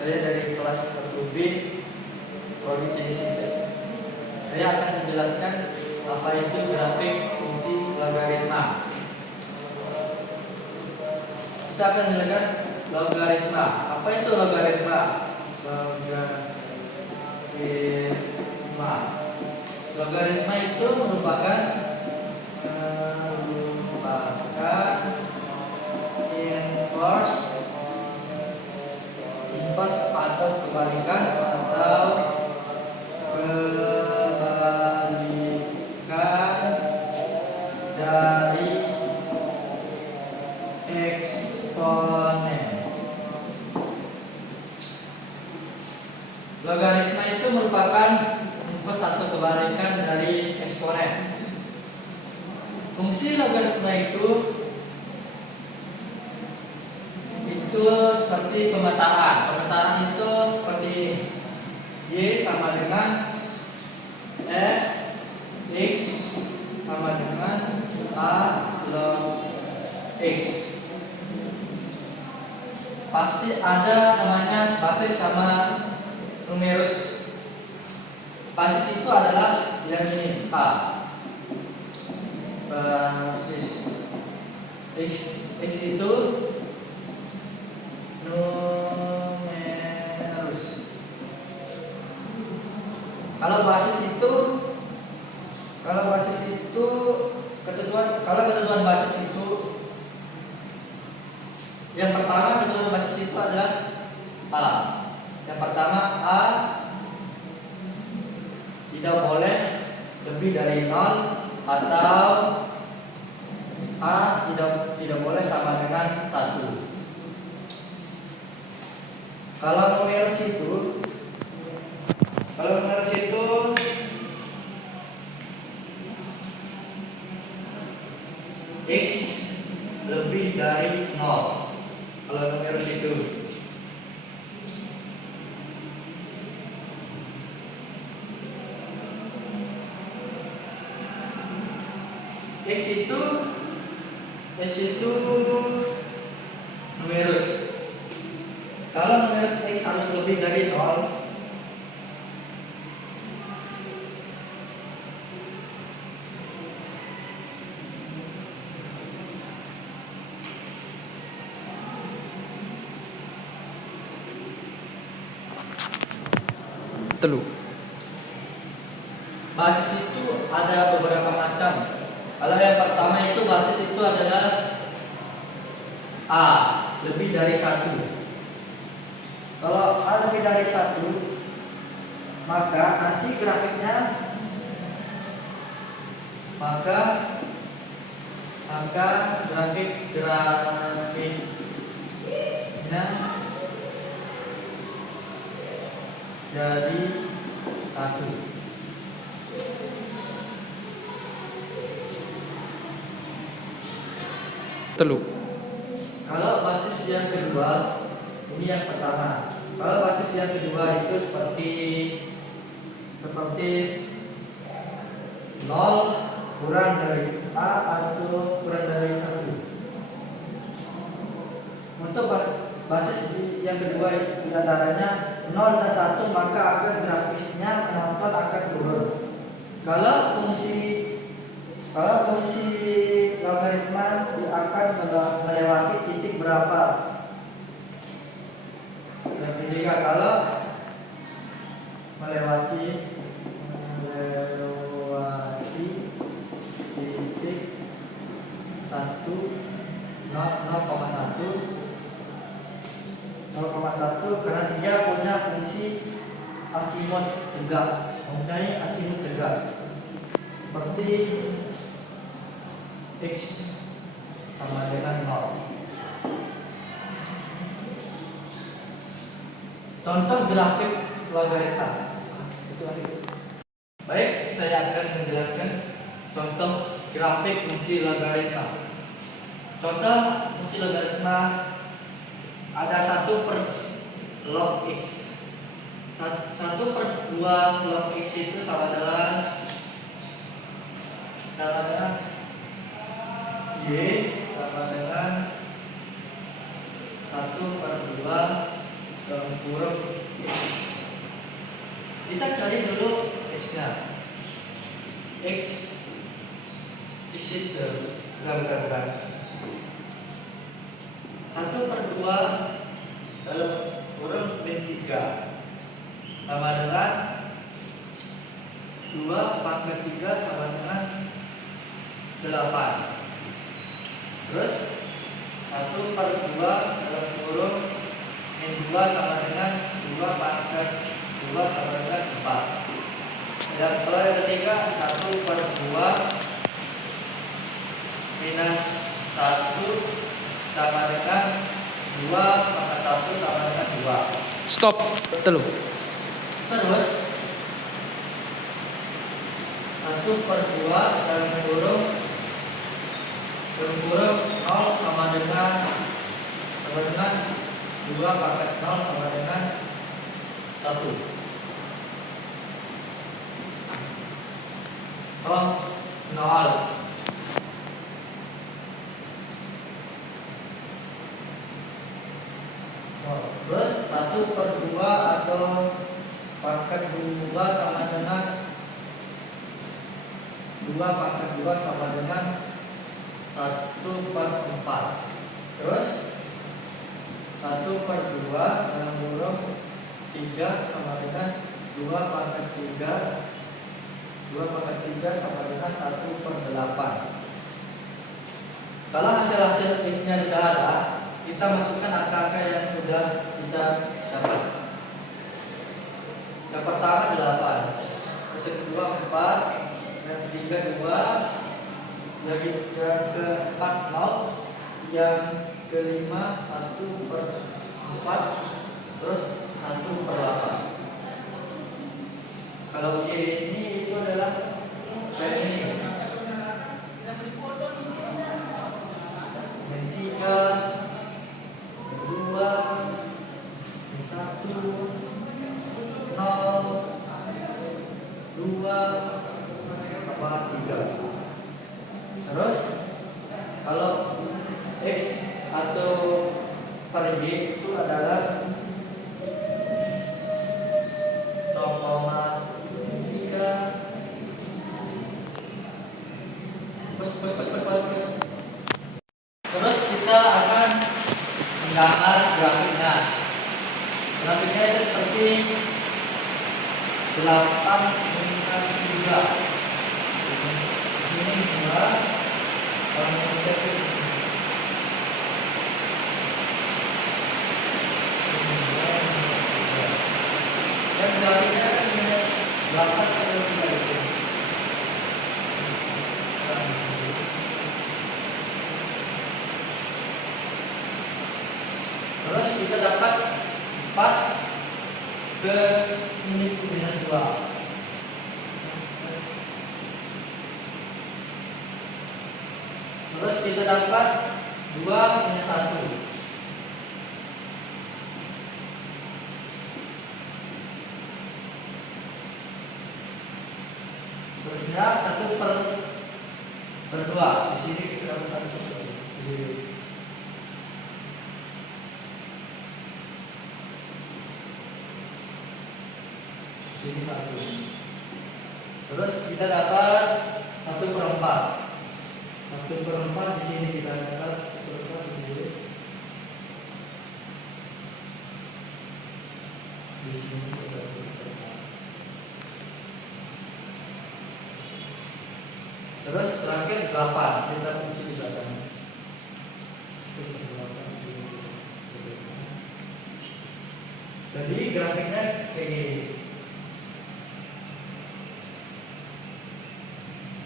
Saya dari kelas 1B Prodi Teknik Sipil. Saya akan menjelaskan apa itu grafik fungsi logaritma. Kita akan menjelaskan logaritma. Apa itu logaritma? Logaritma itu merupakan inverse atau kebalikan dari eksponen. Logaritma itu merupakan inverse atau kebalikan dari eksponen. Fungsi logaritma itu seperti pemetaan. Pemetaan itu seperti ini. Y sama dengan f x sama dengan a log x. Pasti ada namanya basis sama numerus. Basis itu adalah yang ini, a. Basis x itu numerus. Kalau ketentuan basis itu yang pertama, ketentuan basis itu adalah a. Yang pertama, a tidak boleh lebih dari 0 atau a tidak boleh sama dengan 1. Kalau numerus itu x lebih dari 0. Kalau numerus itu x itu numerus. Kalau numerus x harus lebih dari 0, basis itu ada beberapa macam. Kalau yang pertama itu basis itu adalah a lebih dari 1. Kalau a lebih dari 1, maka nanti grafiknya grafiknya jadi 1. Kalau basis yang kedua, ini yang pertama. Kalau basis yang kedua itu seperti 0 kurang dari a atau kurang dari 1. Untuk basis yang kedua di antaranya 0 dan 1, maka akan grafisnya penonton akan turun. Kalau fungsi logaritma akan melewati titik berapa? Dan ketiga, kalau melewati titik 0,1 karena dia punya fungsi asimut tegak, seperti x sama dengan 0. Contoh grafik logaritma. Baik, saya akan menjelaskan contoh grafik fungsi logaritma. Contoh fungsi logaritma ada 1/log x. 1/2 log x itu sama dengan y sama dengan 1/2 log dalam kurung X. Kita cari dulu X-nya. X isi bentar. 1/2 dalam kurung B3 sama dengan 2/3 sama dengan 8. Terus 1/2 dalam kurung N2 sama dengan 2/2 sama dengan 4. Dan kalau yang ketiga 1/2 minus 1 sama dengan 2/1 sama dengan 2. Stop. Telu. Terus 1/2 dalam kurung 0 sama dengan 2/0 sama dengan 1. Oh, 0. Terus 1/2 atau pangkat 2 sama dengan 2/2 sama dengan 1/4. Terus 1/2 dalam kurung 3 sama dengan 2/3 sama dengan 1/8. Kalau hasil X-nya sudah ada, kita masukkan angka-angka yang sudah kita dapat. Yang pertama 8, terus yang kedua 4, yang ketiga 2, yang keempat 0, yang kelima 1/4, terus 1/8. Kalau ini itu adalah kayak ini. Yang 3, yang 2, yang 1, 0, 2, sama 3. Terus kalau X atau variasi itu adalah 0,3. Terus kita akan menggambar grafiknya. Grafiknya itu seperti 8-3. Di sini 2, kalau sudah ke dan grafiknya kan minus 8/3 itu. Terus kita dapat 4 ke minus 2. Terus kita dapat 2 minus 1. Terusnya 1/2. Di sini kita dapat 1/2. Sini 1. Terus kita dapat 1/4. 1/4 di sini kita dapat 1/4 di sini. Di sini kita dapat 1/4. Terus terakhir 8 kita isi di belakang. Jadi grafiknya kayak gini.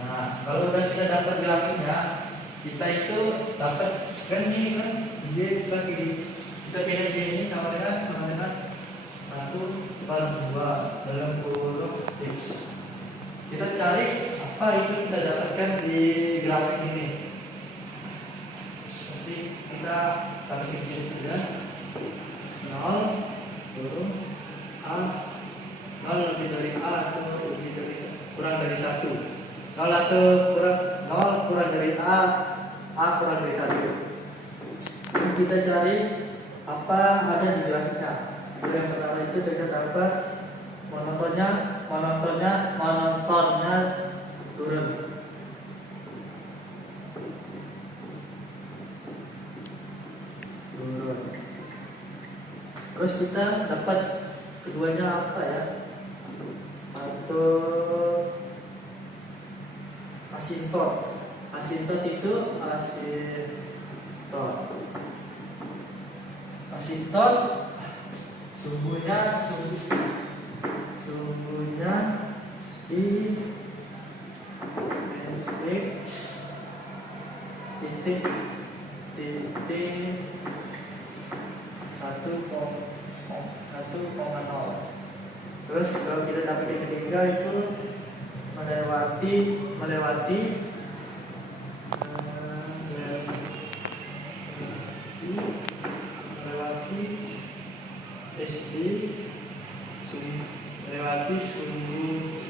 Nah, kalau udah kita dapat grafiknya, kita itu dapat kan ini kan dia bukan gini. Kita pilih di sini sama dengan 1/2 dalam kurung X. Kita cari apa itu kita dapatkan di grafik ini. Seperti kita kasih di sini ya. 0 kurung A, 0 lebih dari A atau lebih dari kurang dari 1. 0 atau kurang dari A kurang dari 1. Kita cari apa ada di grafiknya. Yang pertama itu kita dapat monotonnya turun. Terus kita dapat keduanya apa ya? Atau asintot. Asintot itu asintot sumbunya di titik 1,0. Terus kalau kita dapat yang ketiga itu melewati SD, melewati sumbu.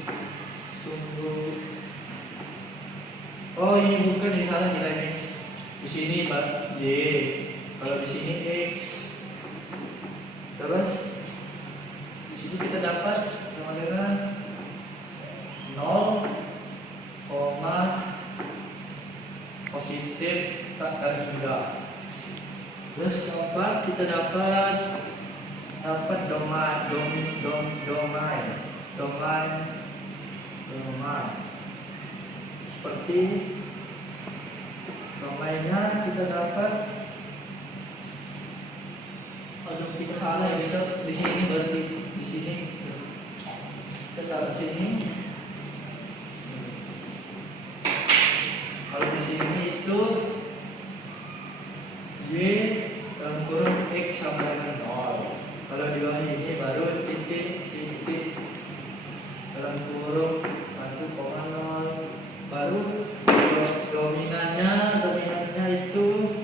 Oh ini bukan, ini salah kita ini. Di sini Y, kalau di sini X. Terus di sini kita dapat sama dengan 0, positif tak dari enggak. Terus keempat kita dapat domain. Seperti domainnya kita dapat. Aduh, kita salah ya, kita di sini berarti di sini kita salah sini. Kalau di sini itu Y dalam kurung X sama dengan 0. Kalau di bawah ini baru titik dalam kurung 1,0. Baru dominannya itu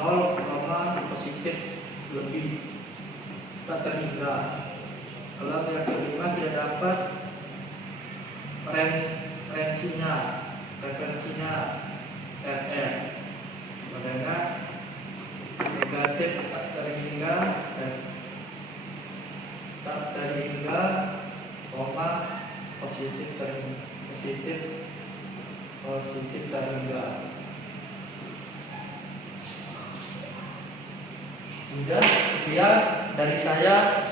0, positif lebih tak terhingga. Kalau yang kelima kita dapat referensinya RR padanya negatif tak terhingga, positif terhingga. Sudah, sekian dari saya.